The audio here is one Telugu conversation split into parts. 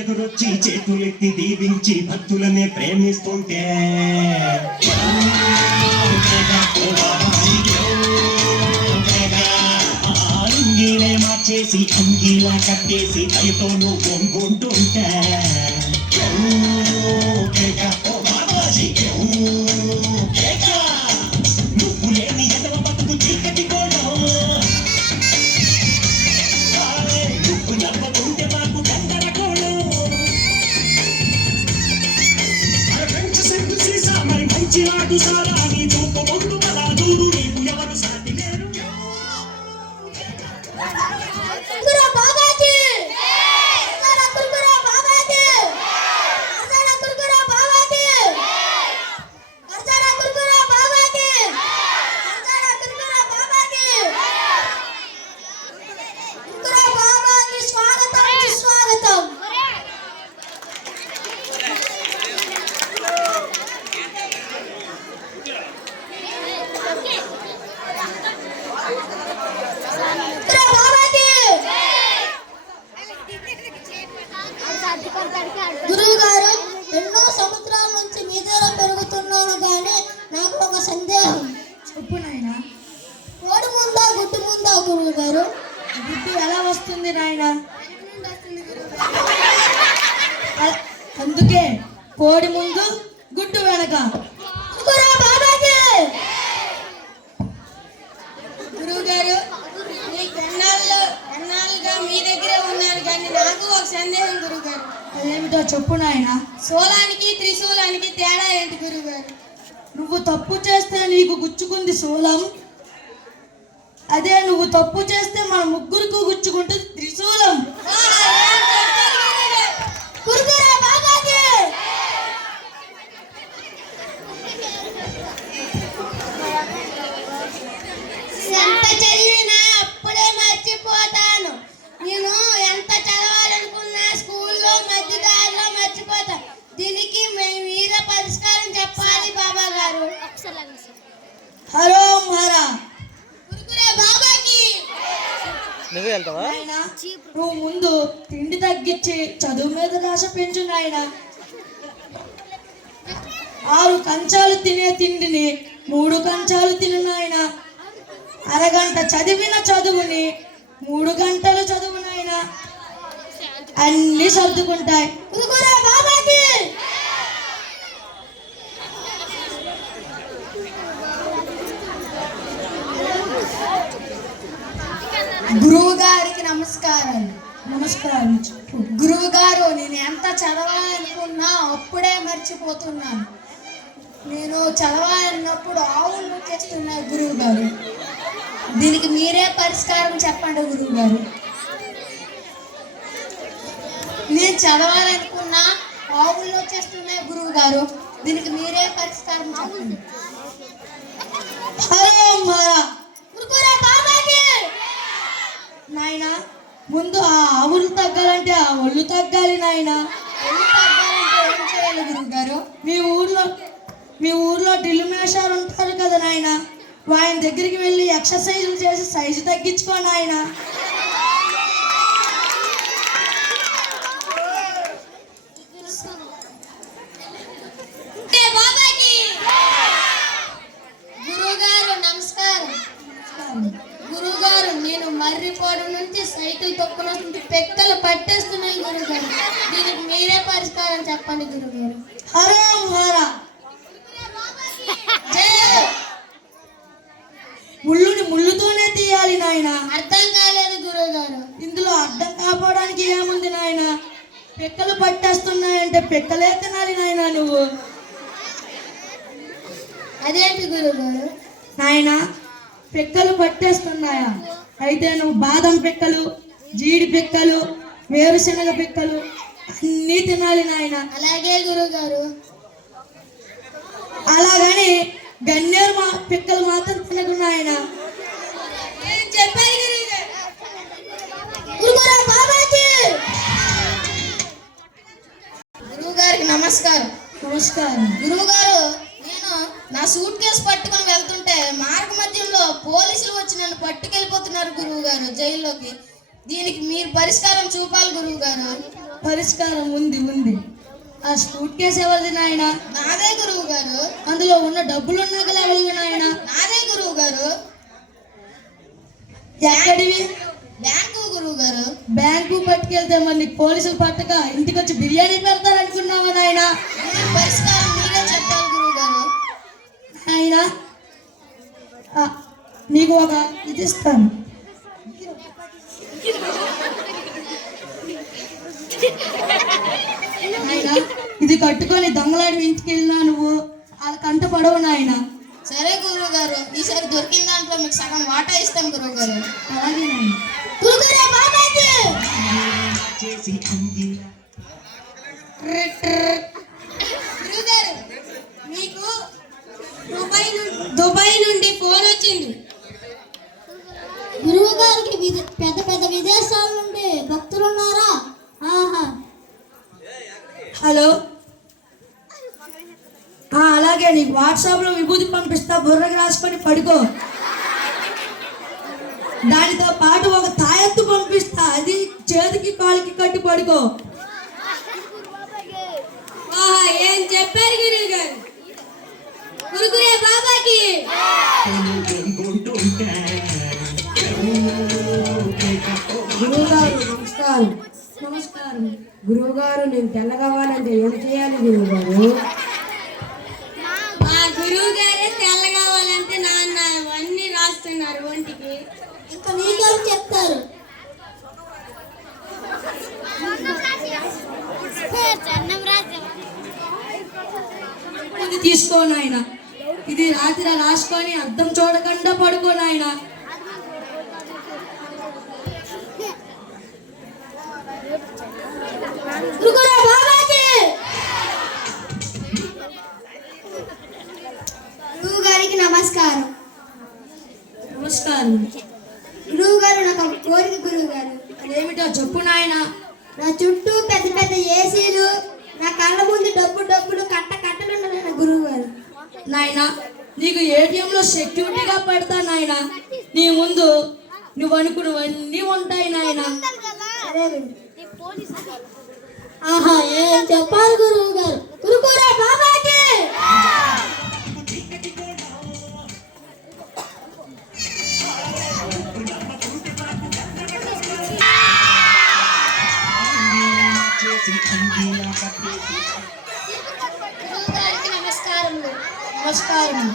ఎదురొచ్చి చేతులెత్తి దీవించి భక్తులనే ప్రేమిస్తుంటే అంగీలే మార్చేసి అంగీలా కట్టేసి దయతో నువ్వు వంగుంటుంటే నువ్వు లేని ఎదవ బతుకు చీకటి కూడా నువ్వు నవ్వకుంటే మాకు మంచివాడు సారా నీ చూపు ముందు కదా దూరు నీకు ఎవరు సాటి లేరు గురువు గారు, ఎన్నో సంవత్సరాల నుంచి మీ దగ్గర పెరుగుతున్నాను కానీ నాకు ఒక సందేహం. చెప్పు నాయనా. కోడి ముందా గుడ్డు ముందా గురువు గారు? గుడ్డు ఎలా వస్తుంది నాయనా? అందుకే కోడి ముందు గుడ్డు వెనక. గురువు గారు, ఎన్నాళ్ళుగా మీ దగ్గరే ఉన్నాను కానీ నాకు ఒక సందేహం గురువు గారు. అదేమిటో చెప్పు నాయనా. శూలానికి త్రిశూలానికి తేడా ఏంటి గురువు గారు? నువ్వు తప్పు చేస్తే నీకు గుచ్చుకుంది శూలం, అదే నువ్వు తప్పు చేస్తే మన ముగ్గురికి గుచ్చుకుంటుంది త్రిశూలం. ఎంత చదివినా అప్పుడే మర్చిపోతాను. నేను ఎంత చదవాలనుకున్నా స్కూల్లో మధ్యదారిలో మర్చిపోతా. దీనికి మీరే పరిష్కారం చెప్పాలి బాబా గారు. హరో హరా. నువ్వు ముందు తిండి తగ్గించి చదువు మీద రాశ పెంచు నాయన. 6 కంచాలు తినే తిండిని 3 కంచాలు తిను నాయన. అరగంట చదివిన చదువుని 3 గంటలు చదువు నాయన. అన్ని సర్దుకుంటాయి. గురువు గారికి నమస్కారం. నమస్కారం. గురువు గారు, నేను ఎంత చదవాలనుకున్నా అప్పుడే మర్చిపోతున్నాను. నేను చదవాలన్నప్పుడు ఆవులు నొక్కేస్తున్నాయి గురువు గారు. దీనికి మీరే పరిష్కారం చెప్పండి గురువు గారు. నేను చదవాలనుకున్నా ఆవులు వచ్చేస్తున్నాయి గురువు గారు. దీనికి మీరే పరిష్కారం చెప్పండి. నాయన, ముందు ఆ ఆవులు తగ్గాలంటే ఆ ఒళ్ళు తగ్గాలి నాయన. ఒళ్ళు తగ్గాలంటే ఏం చేయాలి గురువు గారు? మీ ఊర్లో డ్రిల్ మేషాలు ఉంటారు కదా నాయన, ఆయన దగ్గరికి వెళ్ళి ఎక్సర్సైజులు చేసి సైజు తగ్గించుకో నాయన. గురువుగారు నమస్కారం. గురువుగారు, నేను మర్రిపోడు నుంచి సైకిల్ తొక్కునటువంటి పెక్కలు పట్టేస్తున్నాయి గురుగారు. దీనికి మీరే పరిష్కారం చెప్పండి గురుగారు. హరో హరా. ముళ్ళుని ముళ్ళుతోనే తీయాలి నాయన. అర్థం కాలేదు గురువుగారు. ఇందులో అర్థం కాపాడడానికి ఏముంది నాయన? పెక్కలు పట్టేస్తున్నాయంటే పెక్కలే తినాలి నాయన నువ్వు. అదేంటి గురువుగారు? నాయన, పెక్కలు పట్టేస్తున్నాయా? అయితే నువ్వు బాదం పెక్కలు, జీడి పెక్కలు, వేరుశనగ పెక్కలు అన్నీ తినాలి నాయన. అలాగే గురువుగారు. గన్నేరు పిక్కలు మాత్రం తినకు నాయన. నేను చెప్పాను గురువుగారు. గురుగారు బాబాజీ గురువు గారికి నమస్కారం. నమస్కారం. గురువు గారు, నేను నా సూట్ కేసు పట్టుకొని వెళ్తుంటే మార్గ మధ్యంలో పోలీసులు వచ్చి నన్ను పట్టుకెళ్ళిపోతున్నారు గురువు గారు జైల్లోకి. దీనికి మీరు పరిష్కారం చూపాలి గురువు గారు. పరిష్కారం ఉంది. ఆ సూట్ కేసు ఎవరిది నాయన? నాదే గురువు గారు. అందులో ఉన్న డబ్బులు నగలు ఎవరివి నాయన? నాదే గురువు గారు. ఎక్కడివి? బ్యాంకు గురువు గారు. బ్యాంకు పట్టుకెళ్తే మరి నీకు పోలీసులు పట్టక ఇంటికి వచ్చి బిర్యానీ పెడతారనుకున్నావా నాయన? దీనికి పరిష్కారం మీరే చెప్పాలి గురువు గారు. నాయన నీకు ఒక ఇది ఇస్తాను. నాయన ఇది కట్టుకొని దొంగలాడి ఇంటికి వెళ్ళినా నువ్వు వాళ్ళ కంట పడవు నాయన. సరే గురువు గారు, ఈసారి దొరికిన దాంట్లో మీకు సగం వాటా ఇస్తాం గురువు గారు. అలాగే నాయన. గురుగారు బాబాజీ చేసి అంగిలా గురువు గారు, మీకు దుబాయ్ నుండి ఫోన్ వచ్చింది. గురువు గారికి పెద్ద పెద్ద విదేశాల నుండి భక్తులు ఉన్నారా? ఆహా. హలో, అలాగే నీకు వాట్సాప్లో విభూతి పంపిస్తా, బుర్రకి రాసుకొని పడుకో. దానితో పాటు ఒక తాయెత్తు పంపిస్తా, అది చేతికి కాలికి కట్టి పడుకో. ఏం చెప్పారు గురువు గారు. గురుగురే బాబాకి. గురువుగారు నమస్కారం. నమస్కారం. గురువుగారు నేను తెల్లగవ్వాలంటే ఏం చేయాలి గురువుగారు? మా గురువు గారే తెల్ల కావాలంటే నాన్న అవన్నీ రాస్తున్నారు ఒంటికి. ఇంకా మీకేం చెప్తారు? ఇది తీసుకో నాయన, ఇది రాత్రి రాసుకొని అద్దం చూడకుండా పడుకో నాయన. గురుగారు బాబాజీ గురువు గారికి నమస్కారం. నమస్కారం. గురువు గారు నాకు ఒక కోరిక గురువు గారు. అదేమిటో చెప్పు నాయన. నా చుట్టూ పెద్ద పెద్ద ఏసీలు, నా కళ్ళ ముందు డబ్బులు కట్టలు ఉన్నాయి గురువు గారు. నాయన నీకు ఏటీఎంలో సెక్యూరిటీగా పెడతా నాయన. నీ ముందు నువ్వు అనుకున్నవన్నీ ఉంటాయి నాయన. ఆహా, ఏం చెప్పాలి గురువు గారు. గురుగారు బాబాజీ చేసి అంగిలా కట్టేసి గురువు గారికి నమస్కారములు. నమస్కారం.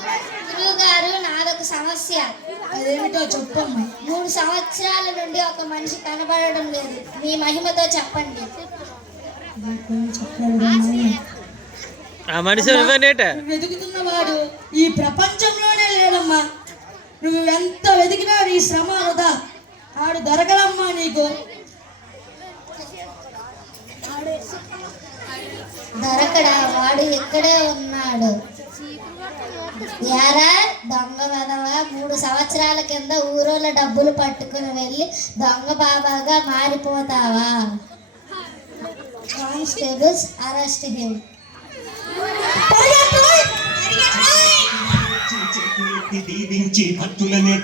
గురువు గారు, నాదొక సమస్య. అదేమిటో చెప్పమ్మా. 3 సంవత్సరాల నుండి ఒక మనిషి కనబడడం లేదు. మీ మహిమతో చెప్పండి. ఆ మనిషి నువ్వేనేట నువ్వు వెతుకుతున్నవాడు ఈ ప్రపంచంలోనే లేడమ్మా. నువ్వు ఎంత వెతికినా నీ శ్రమ వృధా. ఆడు దొరకడమ్మా నీకు. దొరకడా? వాడు ఇక్కడే ఉన్నాడు. యారా దొంగ వెధవ, 3 సంవత్సరాల కింద ఊరోళ్ళ డబ్బులు పట్టుకుని వెళ్ళి దొంగ బాబాగా మారిపోతావా? Constables arrest him. దీవించి భక్తులనే